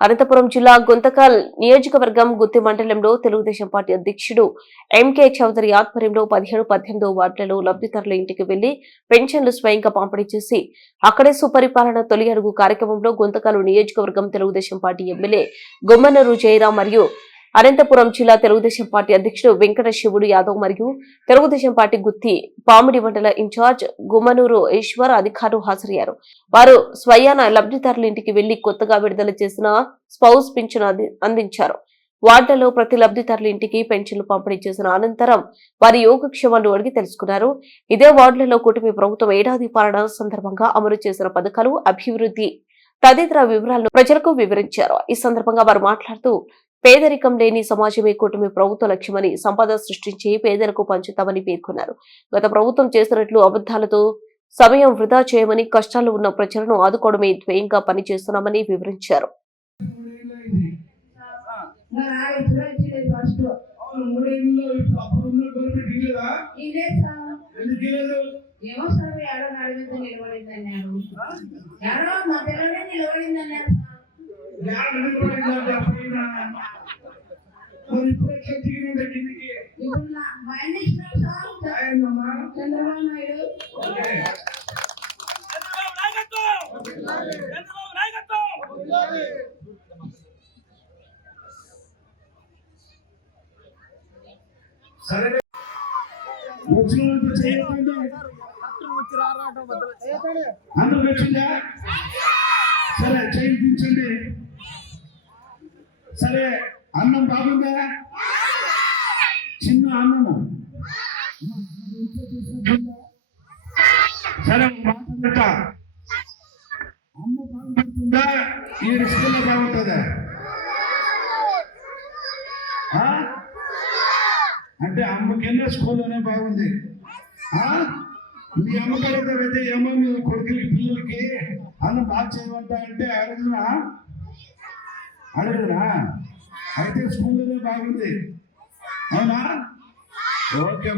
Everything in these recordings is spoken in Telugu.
అనంతపురం జిల్లా గుంతకల్ నియోజకవర్గం గుత్తి మండలంలో తెలుగుదేశం పార్టీ అధ్యక్షుడు ఎంకే చౌదరి ఆధ్వర్యంలో పదిహేడు పద్దెనిమిదో వార్డులలో లబ్ధిదారుల ఇంటికి వెళ్ళి పెన్షన్లు స్వయంగా పంపిణీ చేసి అక్కడే సుపరిపాలన తొలి అడుగు కార్యక్రమంలో గుంతకల్ నియోజకవర్గం తెలుగుదేశం పార్టీ ఎమ్మెల్యే గుమ్మనూరు జయరాం మరియు అనంతపురం జిల్లా తెలుగుదేశం పార్టీ అధ్యక్షుడు వెంకట శివుడు యాదవ్ మరియు తెలుగుదేశం పార్టీ గుత్తి పామిడి మండల ఇన్ఛార్జ్ గుమ్మనూరు ఈశ్వర్ అధికారులు హాజరయ్యారు. వారు స్వయాన లబ్ధిదారుల ఇంటికి వెళ్ళి కొత్తగా విడుదల చేసిన స్పౌస్ పింఛను అందించారు. వార్డులలో ప్రతి లబ్ధిదారుల ఇంటికి పెన్షన్లు పంపిణీ చేసిన అనంతరం వారి యోగక్షేమాలు అడిగి తెలుసుకున్నారు. ఇదే వార్డులలో కూటమి ప్రభుత్వం ఏడాది పాలన సందర్భంగా అమలు చేసిన పథకాలు అభివృద్ధి తదితర వివరాలను ప్రజలకు వివరించారు. ఈ సందర్భంగా వారు మాట్లాడుతూ పేదరికం లేని సమాజమే కూటమి ప్రభుత్వ లక్ష్యమని సంపద సృష్టించి పేదలకు పంచుతామని పేర్కొన్నారు. గత ప్రభుత్వం చేసినట్లు అబద్దాలతో సమయం వృధా చేయమని కష్టాలు ఉన్న ప్రజలను ఆదుకోవడమే ధ్యేయంగా పనిచేస్తున్నామని వివరించారు. ఏమో సార్ నిలబడింది మధ్యలోనే నిలబడింది అన్నారు మరి ఇప్పుడు ఎట్లా దిగినంటే కిందికి ఇప్పుడు నా సార్ ఆయనమ్మా చంద్రబాబు నాయుడు చంద్రబాబు నాయకత్వం చంద్రబాబు నాయకత్వం సరే వచ్చిన చేయకండి అందరికి వచ్చిందా సరే చేయించండి సరే అన్నం బాగుందా? చిన్న అన్నము. సరే ఒక అమ్మ బాగుంటుందా ఈ రిస్కుల్లో బాగుంటుందా? అంటే అమ్మ కింద స్కూల్లోనే బాగుంది. మీ మీ అమ్మగారు అయితే ఏమో మీ కొడుకులకి పిల్లలకి అన్నం బాగా చేయమంటా అంటే అడుగునా అడుగునా అయితే స్కూల్లోనే బాగుంది. అవునా? ఓకే.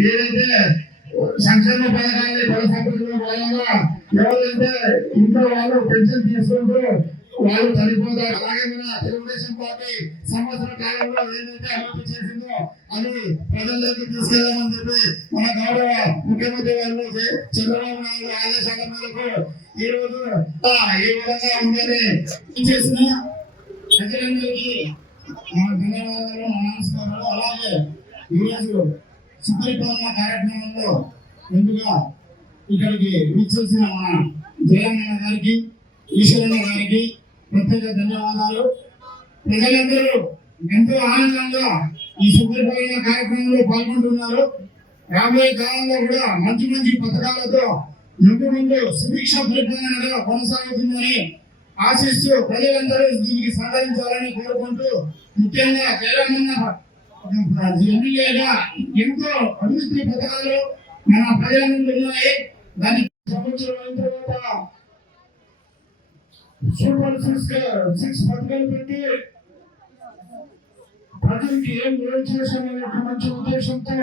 ఏదైతే సంక్షేమ పథకాన్ని కొనసాగించడం భాగంగా ఎవరైతే ఇంట్లో వాళ్ళు పెన్షన్ తీసుకుంటూ వాళ్ళు చనిపోతారు అలాగే మన తెలుగుదేశం పార్టీ సంవత్సర కాలంలో ఏదైతే అభివృద్ధి చేసిందో అది ప్రజల్లోకి తీసుకెళ్దామని చెప్పి మన గౌరవ ముఖ్యమంత్రి గారు చంద్రబాబు నాయుడు ఆదేశాల మేరకు ఈ రోజు ఈ విధంగా ఉందని చేసిన ప్రజలందరికీ మా ధన్యవాదాలు నమస్కారాలు. అలాగే ఈరోజు సుపరిపాలన కార్యక్రమంలో ముందుగా ఇక్కడికి విచ్చేసిన మన జయన్న గారికి ఈశ్వరన్న గారికి ప్రత్యేక ధన్యవాదాలు. ప్రజలందరూ ఎంతో ఆనందంగా ఈ సుపరిపాలన కార్యక్రమంలో పాల్గొంటున్నారు. రాబోయే కాలంలో కూడా మంచి మంచి పథకాలతో ముందు ముందు సుభిక్ష పరిపాలనగా కొనసాగుతుందని ఆశిస్తూ ప్రజలందరూ దీనికి సహకరించాలని కోరుకుంటూ ముఖ్యంగా జగనన్న ఎమ్మెల్యేగా ఎంతో అభివృద్ధి పథకాలు మన ప్రజల ముందు ఉన్నాయి. దానికి సంవత్సరం అయిన తర్వాత సూపర్ సిక్స్ సిక్స్ పథకాలు పెట్టి ప్రజలకి ఏం ఏం చేశామనే ఒక మంచి ఉద్దేశంతో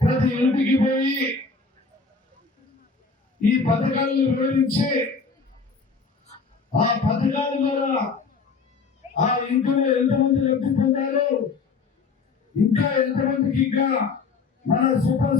ప్రతి ఇంటికి పోయి ఈ పథకాలను వివరించి ఆ పథకాల ద్వారా ఆ ఇంట్లో ఎంతమంది లబ్ధి పొందారు? ఇంకా ఎంతమందికి ఇంకా మన సూపర్